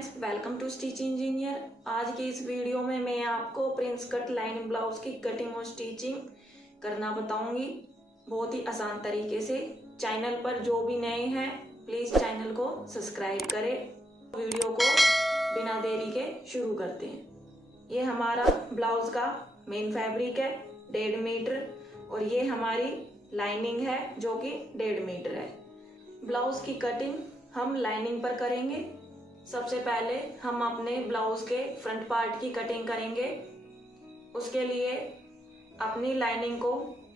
Friends, welcome to stitch engineer. आज की इस वीडियो में मैं आपको प्रिंस कट लाइनिंग ब्लाउज की कटिंग और स्टिचिंग करना बताऊंगी बहुत ही आसान तरीके से। चैनल पर जो भी नए हैं प्लीज़ चैनल को सब्सक्राइब करें। वीडियो को बिना देरी के शुरू करते हैं। ये हमारा ब्लाउज का मेन फैब्रिक है 1.5 मीटर और ये हमारी लाइनिंग है जो कि 1.5 मीटर है। ब्लाउज की कटिंग हम लाइनिंग पर करेंगे। सबसे पहले हम अपने ब्लाउज के फ्रंट पार्ट की कटिंग करेंगे। उसके लिए अपनी लाइनिंग को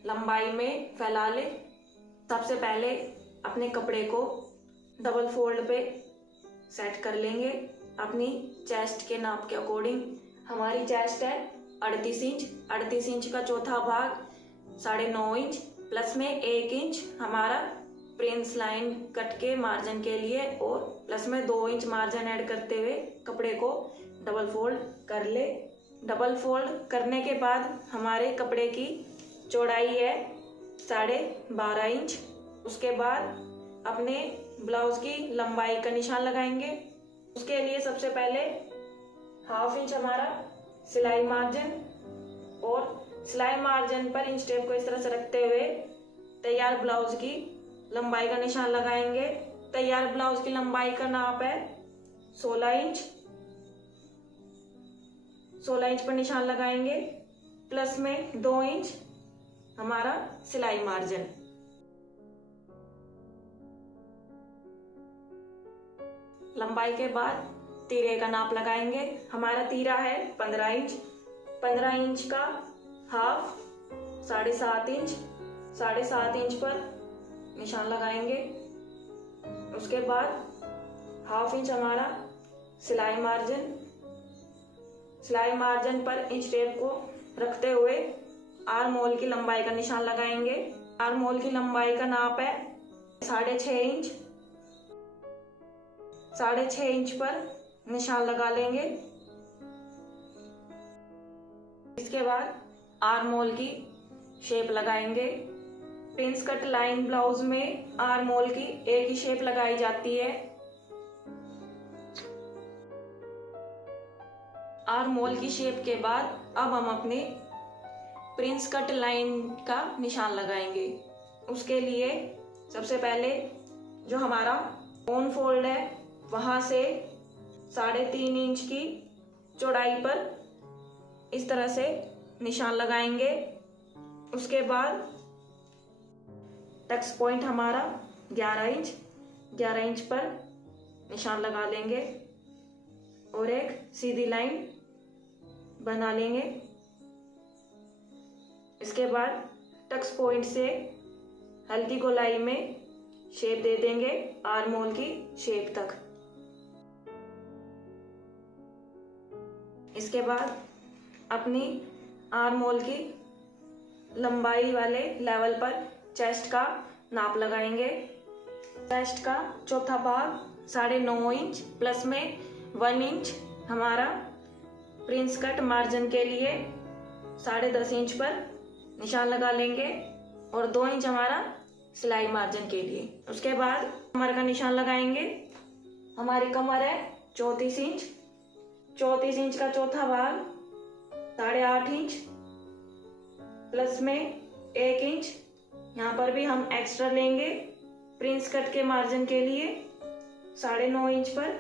लंबाई में फैला ले। सबसे पहले अपने कपड़े को डबल फोल्ड पे सेट कर लेंगे अपनी चेस्ट के नाप के अकॉर्डिंग। हमारी चेस्ट है 38 इंच। 38 इंच का चौथा भाग 9.5 इंच प्लस में 1 इंच हमारा प्रिंस लाइन कट के मार्जिन के लिए और प्लस में 2 इंच मार्जिन ऐड करते हुए कपड़े को डबल फोल्ड कर ले। डबल फोल्ड करने के बाद हमारे कपड़े की चौड़ाई है 12.5 इंच। उसके बाद अपने ब्लाउज की लंबाई का निशान लगाएंगे। उसके लिए सबसे पहले 1/2 इंच हमारा सिलाई मार्जिन और सिलाई मार्जिन पर इंच टेप को इस तरह से रखते हुए तैयार ब्लाउज की लंबाई का निशान लगाएंगे। तैयार ब्लाउज की लंबाई का नाप है 16 इंच। 16 इंच पर निशान लगाएंगे प्लस में 2 इंच हमारा सिलाई मार्जिन। लंबाई के बाद तीरे का नाप लगाएंगे। हमारा तीरा है 15 इंच। 15 इंच का हाफ 7.5 इंच। 7.5 इंच पर निशान लगाएंगे। उसके बाद 1/2 इंच हमारा सिलाई मार्जिन। सिलाई मार्जिन पर इंच टेप को रखते हुए आर्म होल की लंबाई का निशान लगाएंगे। आर्म होल की लंबाई का नाप है 6.5 इंच। 6.5 इंच पर निशान लगा लेंगे। इसके बाद आर्म होल की शेप लगाएंगे। प्रिंस कट लाइन ब्लाउज में आर्म होल की एक ही शेप लगाई जाती है। आर्म होल की शेप के बाद अब हम अपने प्रिंस कट लाइन का निशान लगाएंगे। उसके लिए सबसे पहले जो हमारा ओन फोल्ड है वहां से 3.5 इंच की चौड़ाई पर इस तरह से निशान लगाएंगे। उसके बाद टक्स पॉइंट हमारा 11 इंच। 11 इंच पर निशान लगा लेंगे और एक सीधी लाइन बना लेंगे। इसके बाद टक्स पॉइंट से हल्की गोलाई में शेप दे देंगे आर्म होल की शेप तक। इसके बाद अपनी आर्म होल की लंबाई वाले लेवल पर चेस्ट का नाप लगाएंगे। चेस्ट का चौथा भाग 9.5 इंच प्लस में 1 इंच हमारा प्रिंस कट मार्जिन के लिए 10.5 इंच पर निशान लगा लेंगे और 2 इंच हमारा सिलाई मार्जिन के लिए। उसके बाद कमर का निशान लगाएंगे। हमारी कमर है 34 इंच। 34 इंच का चौथा भाग 8.5 इंच प्लस में 1 इंच यहाँ पर भी हम एक्स्ट्रा लेंगे प्रिंस कट के मार्जिन के लिए। 9.5 इंच पर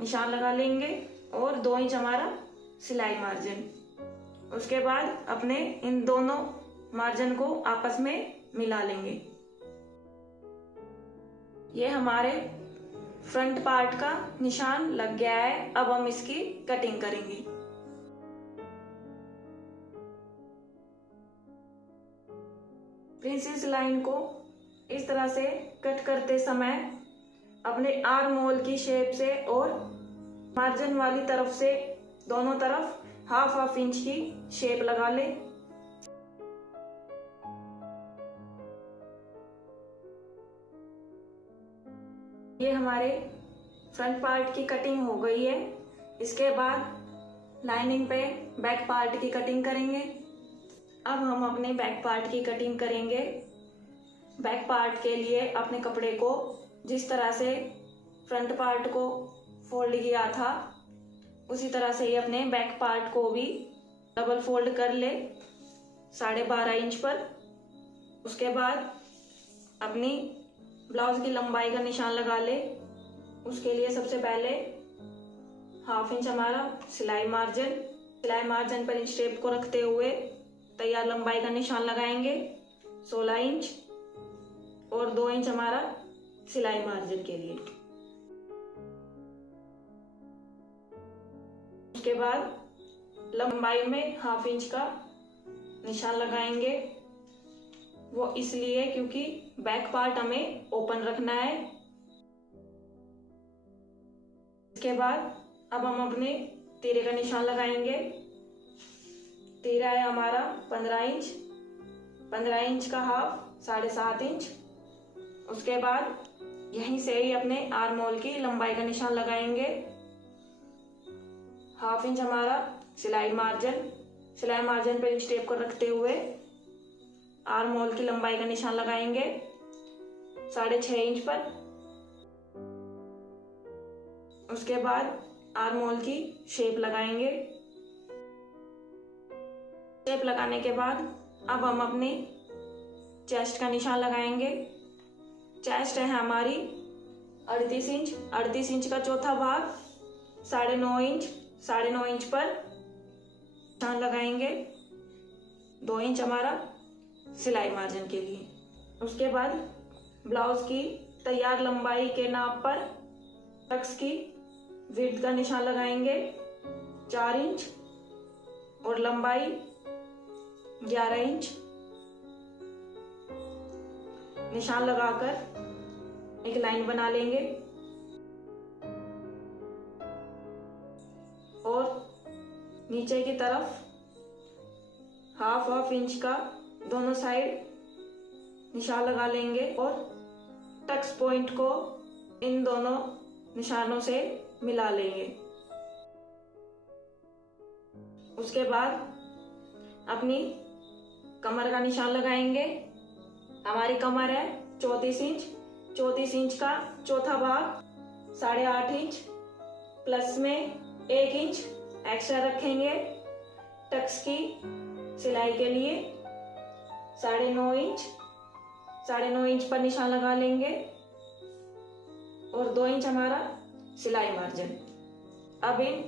निशान लगा लेंगे और 2 इंच हमारा सिलाई मार्जिन। उसके बाद अपने इन दोनों मार्जिन को आपस में मिला लेंगे। ये हमारे फ्रंट पार्ट का निशान लग गया है। अब हम इसकी कटिंग करेंगे। प्रिंसेस लाइन को इस तरह से कट करते समय अपने आर्म होल की शेप से और मार्जिन वाली तरफ से दोनों तरफ 1/2 इंच की शेप लगा ले। ये हमारे फ्रंट पार्ट की कटिंग हो गई है। इसके बाद लाइनिंग पे बैक पार्ट की कटिंग करेंगे। अब हम अपने बैक पार्ट की कटिंग करेंगे। बैक पार्ट के लिए अपने कपड़े को जिस तरह से फ्रंट पार्ट को फोल्ड किया था उसी तरह से ही अपने बैक पार्ट को भी डबल फोल्ड कर ले 12.5 इंच पर। उसके बाद अपनी ब्लाउज की लंबाई का निशान लगा ले। उसके लिए सबसे पहले 1/2 इंच हमारा सिलाई मार्जिन पर इंच टेप को रखते हुए तैयार लंबाई का निशान लगाएंगे 16 इंच और 2 इंच हमारा सिलाई मार्जिन के लिए। उसके बाद लंबाई में 1/2 इंच का निशान लगाएंगे, वो इसलिए क्योंकि बैक पार्ट हमें ओपन रखना है। इसके बाद अब हम अपने तीरे का निशान लगाएंगे। तीरा है हमारा 15 इंच, 15 इंच का हाफ 7.5 इंच। उसके बाद यहीं से ही अपने आर्म होल की लंबाई का निशान लगाएंगे। 1/2 इंच हमारा सिलाई मार्जिन पे इंच टेप को रखते हुए आर्म होल की लंबाई का निशान लगाएंगे 6.5 इंच पर। उसके बाद आर्म होल की शेप लगाएंगे। शेप लगाने के बाद अब हम अपने चेस्ट का निशान लगाएंगे। चेस्ट है हमारी 38 इंच का चौथा भाग 9.5 इंच, 9.5 इंच पर निशान लगाएंगे। 2 इंच हमारा सिलाई मार्जिन के लिए। उसके बाद ब्लाउज की तैयार लंबाई के नाप पर टक्स की विड्थ का निशान लगाएंगे 4 इंच और लंबाई 11 इंच। निशान लगाकर एक लाइन बना लेंगे और नीचे की तरफ 1/2 इंच का दोनों साइड निशान लगा लेंगे और टक्स पॉइंट को इन दोनों निशानों से मिला लेंगे। उसके बाद अपनी कमर का निशान लगाएंगे। हमारी कमर है 34 इंच का चौथा भाग 8.5 इंच, प्लस में 1 इंच एक्स्ट्रा रखेंगे टक्स की सिलाई के लिए। 9.5 इंच पर निशान लगा लेंगे और 2 इंच हमारा सिलाई मार्जिन। अब इन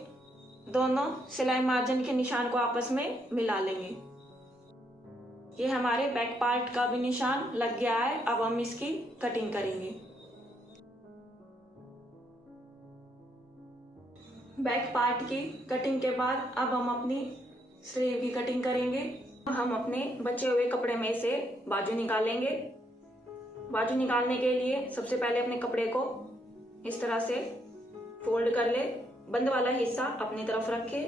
दोनों सिलाई मार्जिन के निशान को आपस में मिला लेंगे। ये हमारे बैक पार्ट का भी निशान लग गया है। अब हम इसकी कटिंग करेंगे। बैक पार्ट की कटिंग के बाद अब हम अपनी स्लीव की कटिंग करेंगे। हम अपने बचे हुए कपड़े में से बाजू निकालेंगे। बाजू निकालने के लिए सबसे पहले अपने कपड़े को इस तरह से फोल्ड कर ले। बंद वाला हिस्सा अपनी तरफ रखे,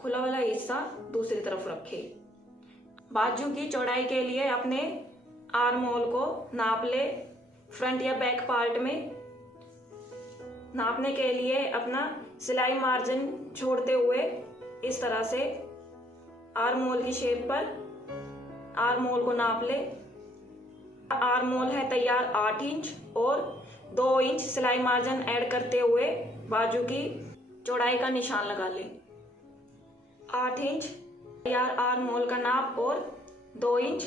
खुला वाला हिस्सा दूसरी तरफ रखे। बाजू की चौड़ाई के लिए अपने आर्म होल को नाप ले। फ्रंट या बैक पार्ट में नापने के लिए अपना सिलाई मार्जिन छोड़ते हुए इस तरह से आर्म होल की शेप पर आर्म होल को नाप ले। आर्म होल है तैयार 8 इंच और 2 इंच सिलाई मार्जिन ऐड करते हुए बाजू की चौड़ाई का निशान लगा ले। 8 इंच तैयार आर्म होल का नाप और 2 इंच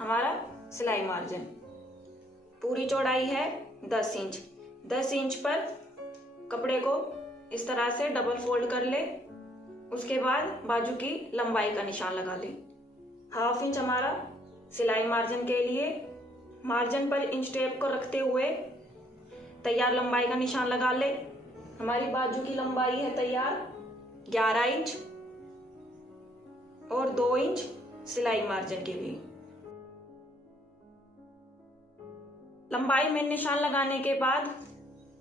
हमारा सिलाई मार्जिन। पूरी चौड़ाई है 10 इंच। 10 इंच पर कपड़े को इस तरह से डबल फोल्ड कर ले। उसके बाद बाजू की लंबाई का निशान लगा ले। 1/2 इंच हमारा सिलाई मार्जिन के लिए। मार्जिन पर इंच टेप को रखते हुए तैयार लंबाई का निशान लगा ले। हमारी बाजू की लंबाई है तैयार 11 इंच और 2 इंच सिलाई मार्जिन के लिए। लंबाई में निशान लगाने के बाद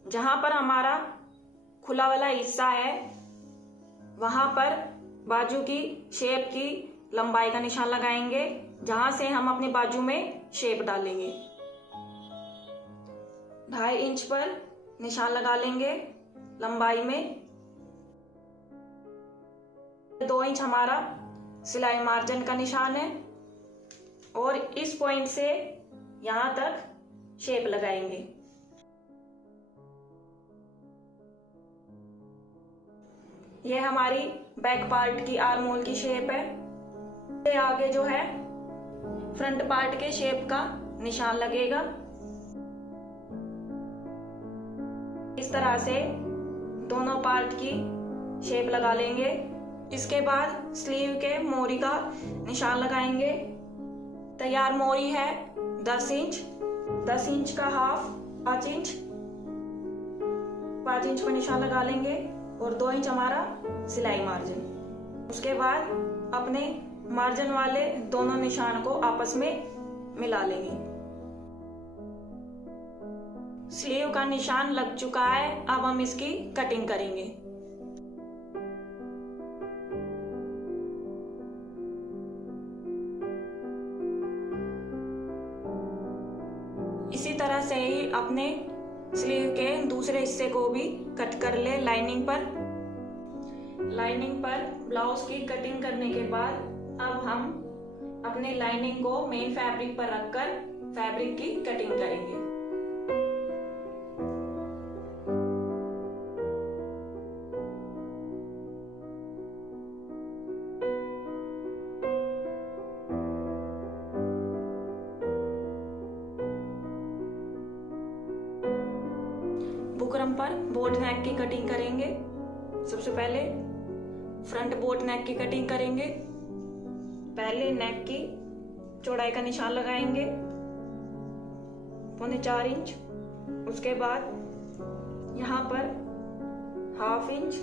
जहां पर हमारा खुला वाला हिस्सा है वहां पर बाजू की शेप की लंबाई का निशान लगाएंगे, जहां से हम अपनी बाजू में शेप डालेंगे। 2.5 इंच पर निशान लगा लेंगे लंबाई में। 2 इंच हमारा सिलाई मार्जिन का निशान है और इस पॉइंट से यहां तक शेप लगाएंगे। ये हमारी बैक पार्ट की आर्म होल की शेप है। ये आगे जो है फ्रंट पार्ट के शेप का निशान लगेगा। इस तरह से दोनों पार्ट की शेप लगा लेंगे। इसके बाद स्लीव के मोरी का निशान लगाएंगे। तैयार मोरी है 10 इंच, 10 इंच का हाफ 5 इंच, 5 इंच पर निशान लगा लेंगे और 2 इंच हमारा सिलाई मार्जिन। उसके बाद अपने मार्जिन वाले दोनों निशान को आपस में मिला लेंगे। स्लीव का निशान लग चुका है, अब हम इसकी कटिंग करेंगे। इसी तरह से ही अपने स्लीव के दूसरे हिस्से को भी कट कर ले। लाइनिंग पर ब्लाउज की कटिंग करने के बाद अब हम अपने लाइनिंग को मेन फैब्रिक पर रखकर फैब्रिक की कटिंग करेंगे। बुकरम पर बोट नेक की कटिंग करेंगे। सबसे पहले फ्रंट बोट नेक की कटिंग करेंगे। पहले नेक की चौड़ाई का निशान लगाएंगे 4.25 इंच। उसके बाद यहाँ पर ½ इंच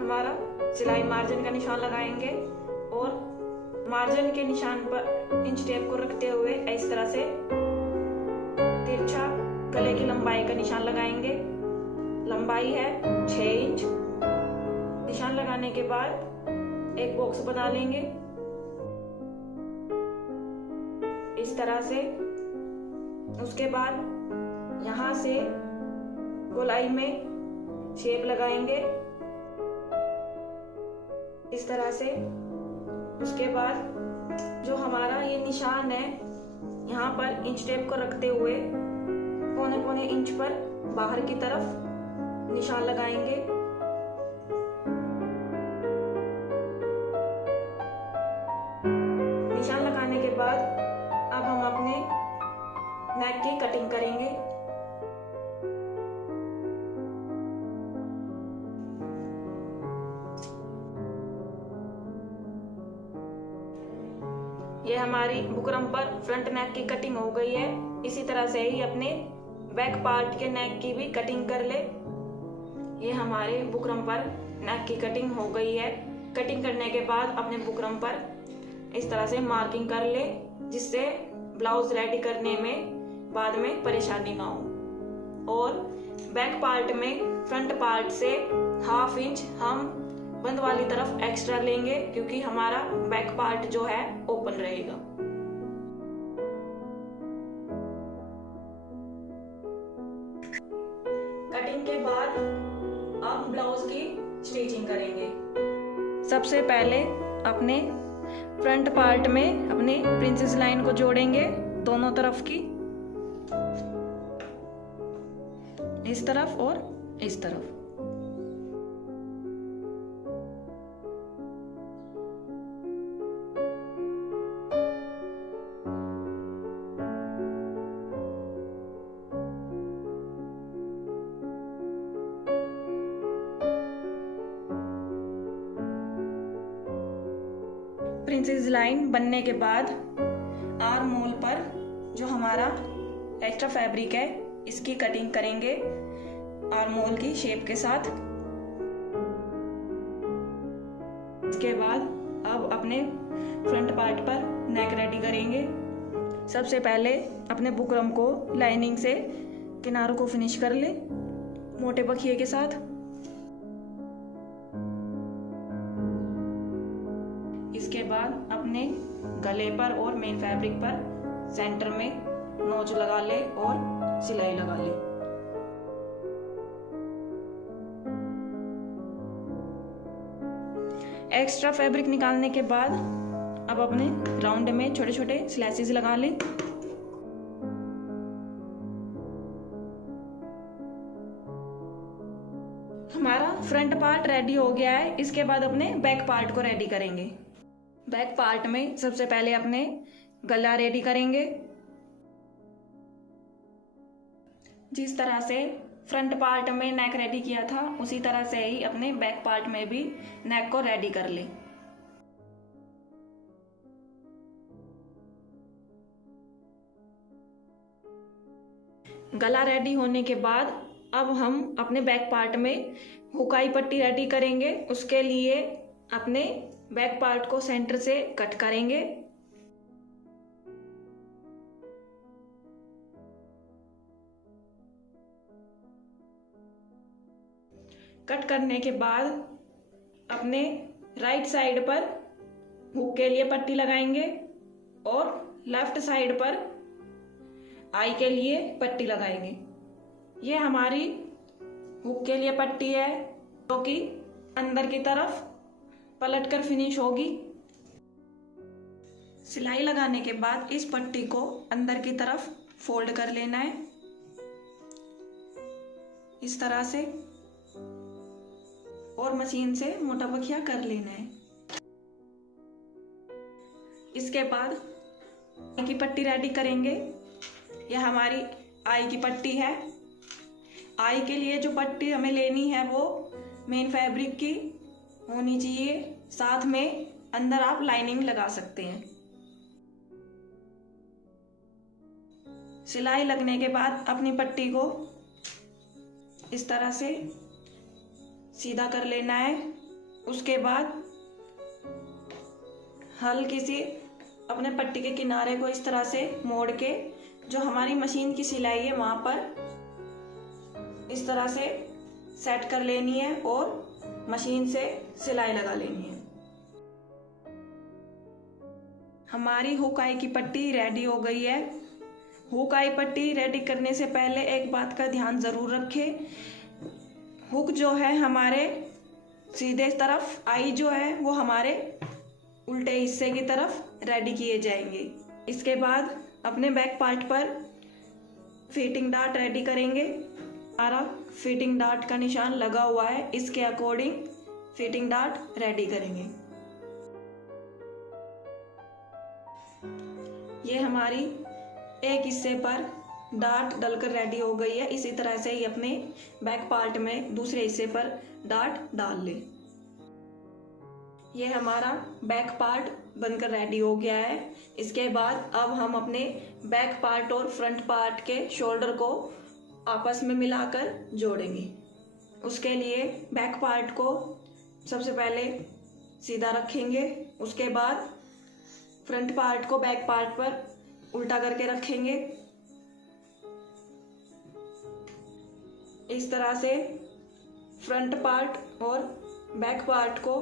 हमारा सिलाई मार्जिन का निशान लगाएंगे और मार्जिन के निशान पर इंच टेप को रखते हुए इस तरह से तिरछा गले की लंबाई का निशान लगाएंगे। लंबाई है 6 इंच। निशान लगाने के बाद एक बॉक्स बना लेंगे इस तरह से। उसके बाद यहाँ से गोलाई में शेप लगाएंगे इस तरह से। उसके बाद जो हमारा ये निशान है यहाँ पर इंच टेप को रखते हुए 1.25 इंच पर बाहर की तरफ निशान लगाएंगे। निशान लगाने के बाद अब हम अपने नेक की कटिंग करेंगे। ये हमारी बुकरम पर फ्रंट नेक की कटिंग हो गई है। इसी तरह से ही अपने बैक पार्ट के नेक की भी कटिंग कर ले। ये हमारे बुकरम पर नेक की कटिंग हो गई है। कटिंग करने के बाद अपने बुकरम पर इस तरह से मार्किंग कर ले जिससे ब्लाउज रेडी करने में बाद में परेशानी ना हो। और बैक पार्ट में फ्रंट पार्ट से ½ इंच हम बंद वाली तरफ एक्स्ट्रा लेंगे क्योंकि हमारा बैक पार्ट जो है ओपन रहेगा। कटिंग के बाद अब ब्लाउज की स्टिचिंग करेंगे। सबसे पहले अपने फ्रंट पार्ट में अपने प्रिंसेस लाइन को जोड़ेंगे दोनों तरफ की, इस तरफ और इस तरफ। प्रिंसेस लाइन बनने के बाद आर्म होल पर जो हमारा एक्स्ट्रा फैब्रिक है इसकी कटिंग करेंगे आर्म होल की शेप के साथ। इसके बाद अब अपने फ्रंट पार्ट पर नेक रेडी करेंगे। सबसे पहले अपने बुकरम को लाइनिंग से किनारों को फिनिश कर ले मोटे बखिए के साथ। इसके बाद अपने गले पर और मेन फैब्रिक पर सेंटर में नोच लगा ले और सिलाई लगा ले। एक्स्ट्रा फैब्रिक निकालने के बाद अब अपने राउंड में छोटे छोटे स्लैसेस लगा ले। हमारा फ्रंट पार्ट रेडी हो गया है। इसके बाद अपने बैक पार्ट को रेडी करेंगे। बैक पार्ट में सबसे पहले अपने गला रेडी करेंगे। जिस तरह से फ्रंट पार्ट में नेक रेडी किया था उसी तरह से ही अपने बैक पार्ट में भी नेक को रेडी कर लें। गला रेडी होने के बाद अब हम अपने बैक पार्ट में हुकाई पट्टी रेडी करेंगे। उसके लिए अपने बैक पार्ट को सेंटर से कट करेंगे। कट करने के बाद अपने राइट साइड पर हुक के लिए पट्टी लगाएंगे और लेफ्ट साइड पर आई के लिए पट्टी लगाएंगे। ये हमारी हुक के लिए पट्टी है जो कि अंदर की तरफ पलट कर फिनिश होगी। सिलाई लगाने के बाद इस पट्टी को अंदर की तरफ फोल्ड कर लेना है इस तरह से और मशीन से मोटा बखिया कर लेना है। इसके बाद आई की पट्टी रेडी करेंगे। यह हमारी आई की पट्टी है। आई के लिए जो पट्टी हमें लेनी है वो मेन फैब्रिक की होनी चाहिए। साथ में अंदर आप लाइनिंग लगा सकते हैं। सिलाई लगने के बाद अपनी पट्टी को इस तरह से सीधा कर लेना है। उसके बाद हल्की सी अपने पट्टी के किनारे को इस तरह से मोड़ के जो हमारी मशीन की सिलाई है वहां पर इस तरह से सेट कर लेनी है और मशीन से सिलाई लगा लेनी है। हमारी हुक आई की पट्टी रेडी हो गई है। हुक आई पट्टी रेडी करने से पहले एक बात का ध्यान जरूर रखें। हुक जो है हमारे सीधे तरफ, आई जो है वो हमारे उल्टे हिस्से की तरफ रेडी किए जाएंगे। इसके बाद अपने बैक पार्ट पर फिटिंग डार्ट रेडी करेंगे। हमारा फिटिंग डार्ट का निशान लगा हुआ है, इसके अकॉर्डिंग फिटिंग डार्ट रेडी करेंगे। ये हमारी एक हिस्से पर डार्ट डलकर रेडी हो गई है। इसी तरह से ही अपने बैक पार्ट में दूसरे हिस्से पर डार्ट डाल लें। ये हमारा बैक पार्ट बनकर रेडी हो गया है। इसके बाद अब हम अपने बैक पार्ट और फ्रंट पार्ट के शोल्डर को आपस में मिलाकर जोड़ेंगे। उसके लिए बैक पार्ट को सबसे पहले सीधा रखेंगे। उसके बाद फ्रंट पार्ट को बैक पार्ट पर उल्टा करके रखेंगे। इस तरह से फ्रंट पार्ट और बैक पार्ट को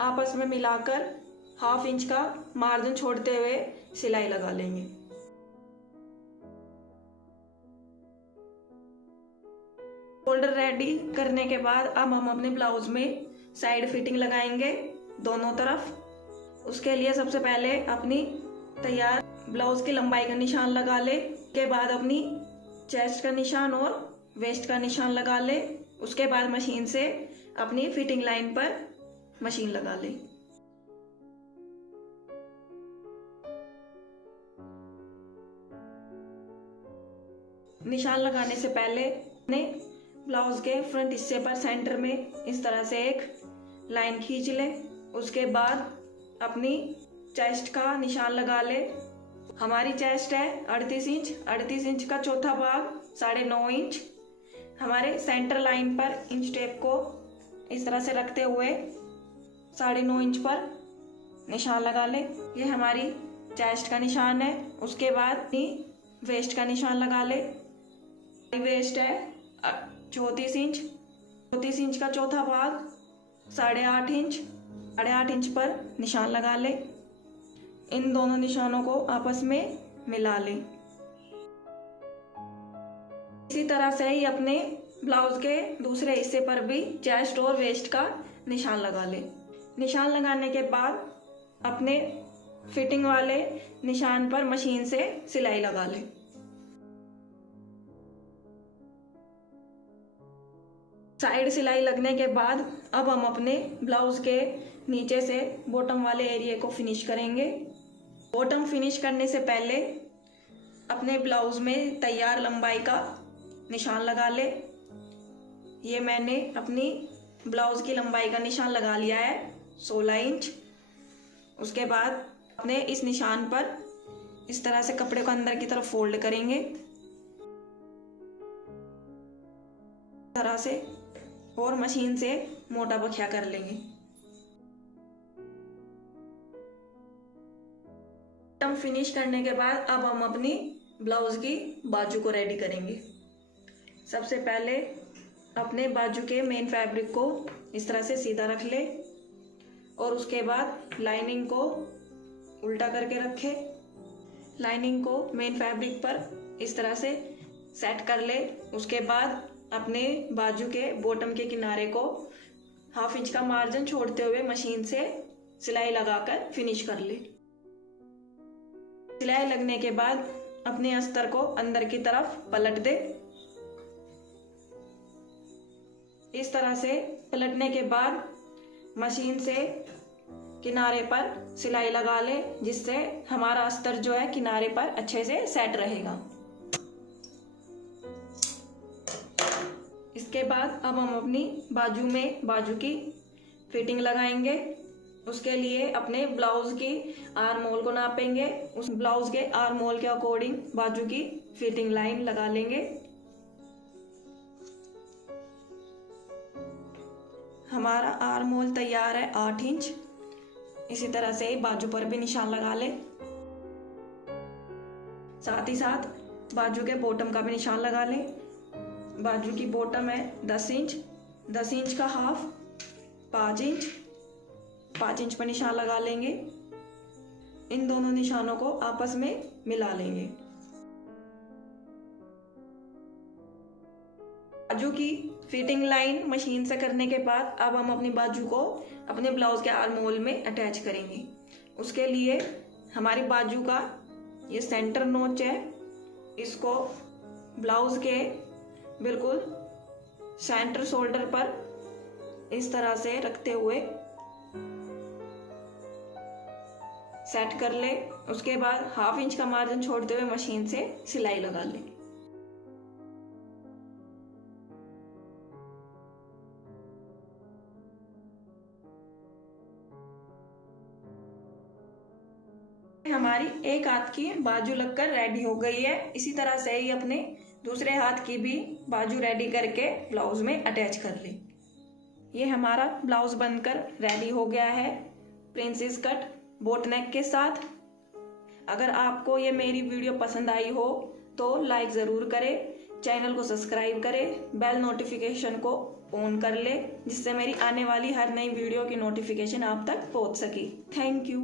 आपस में मिलाकर 1/2 इंच का मार्जिन छोड़ते हुए सिलाई लगा लेंगे। शोल्डर रेडी करने के बाद अब हम अपने ब्लाउज में साइड फिटिंग लगाएंगे दोनों तरफ। उसके लिए सबसे पहले अपनी तैयार ब्लाउज की लंबाई का निशान लगा ले। के बाद अपनी चेस्ट का निशान और वेस्ट का निशान लगा ले। उसके बाद मशीन से अपनी फिटिंग लाइन पर मशीन लगा ले। निशान लगाने से पहले अपने ब्लाउज के फ्रंट हिस्से पर सेंटर में इस तरह से एक लाइन खींच ले। उसके बाद अपनी चेस्ट का निशान लगा ले। हमारी चेस्ट है 38 इंच। 38 इंच का चौथा भाग 9.5 इंच। हमारे सेंटर लाइन पर इंच टेप को इस तरह से रखते हुए 9.5 इंच पर निशान लगा ले। ये हमारी चेस्ट का निशान है। उसके बाद वेस्ट का निशान लगा ले। वेस्ट है 34 इंच। 34 इंच का चौथा भाग 8.5 इंच। 8.5 इंच पर निशान लगा ले। इन दोनों निशानों को आपस में मिला लें। इसी तरह से ही अपने ब्लाउज के दूसरे हिस्से पर भी चेस्ट और वेस्ट का निशान लगा लें। निशान लगाने के बाद अपने फिटिंग वाले निशान पर मशीन से सिलाई लगा लें। साइड सिलाई लगने के बाद अब हम अपने ब्लाउज के नीचे से बॉटम वाले एरिया को फिनिश करेंगे। बॉटम फिनिश करने से पहले अपने ब्लाउज में तैयार लंबाई का निशान लगा ले। ये मैंने अपनी ब्लाउज की लंबाई का निशान लगा लिया है 16 इंच। उसके बाद अपने इस निशान पर इस तरह से कपड़े को अंदर की तरफ फोल्ड करेंगे, इस तरह से, और मशीन से मोटा बखिया कर लेंगे। बॉटम फिनिश करने के बाद अब हम अपनी ब्लाउज की बाजू को रेडी करेंगे। सबसे पहले अपने बाजू के मेन फैब्रिक को इस तरह से सीधा रख ले और उसके बाद लाइनिंग को उल्टा करके रखे। लाइनिंग को मेन फैब्रिक पर इस तरह से सेट कर ले। उसके बाद अपने बाजू के बॉटम के किनारे को 1/2 इंच का मार्जिन छोड़ते हुए मशीन से सिलाई लगाकर फिनिश कर ले। सिलाई लगने के बाद अपने अस्तर को अंदर की तरफ पलट दे। इस तरह से पलटने के बाद मशीन से किनारे पर सिलाई लगा ले, जिससे हमारा अस्तर जो है किनारे पर अच्छे से सेट रहेगा। इसके बाद अब हम अपनी बाजू में बाजू की फिटिंग लगाएंगे। उसके लिए अपने ब्लाउज की आर्म होल को नापेंगे। उस ब्लाउज के आर्म होल के अकॉर्डिंग बाजू की फिटिंग लाइन लगा लेंगे। हमारा आर्म होल तैयार है 8 इंच। इसी तरह से बाजू पर भी निशान लगा ले। साथ ही साथ बाजू के बॉटम का भी निशान लगा ले। बाजू की बॉटम है 10 इंच, 10 इंच का हाफ 5 इंच, 5 इंच पर निशान लगा लेंगे। इन दोनों निशानों को आपस में मिला लेंगे। बाजू की फिटिंग लाइन मशीन से करने के बाद अब हम अपनी बाजू को अपने ब्लाउज के आर्म होल में अटैच करेंगे। उसके लिए हमारी बाजू का ये सेंटर नोच है, इसको ब्लाउज के बिल्कुल सेंटर शोल्डर पर इस तरह से रखते हुए सेट कर ले। उसके बाद 1/2 इंच का मार्जिन छोड़ते हुए मशीन से सिलाई लगा ले। हमारी एक हाथ की बाजू लगकर रेडी हो गई है। इसी तरह से ही अपने दूसरे हाथ की भी बाजू रेडी करके ब्लाउज में अटैच कर ले। ये हमारा ब्लाउज बनकर रेडी हो गया है प्रिंसेस कट बोट नेक के साथ। अगर आपको ये मेरी वीडियो पसंद आई हो तो लाइक ज़रूर करें, चैनल को सब्सक्राइब करें, बेल नोटिफिकेशन को ऑन कर ले, जिससे मेरी आने वाली हर नई वीडियो की नोटिफिकेशन आप तक पहुंच सके। Thank you.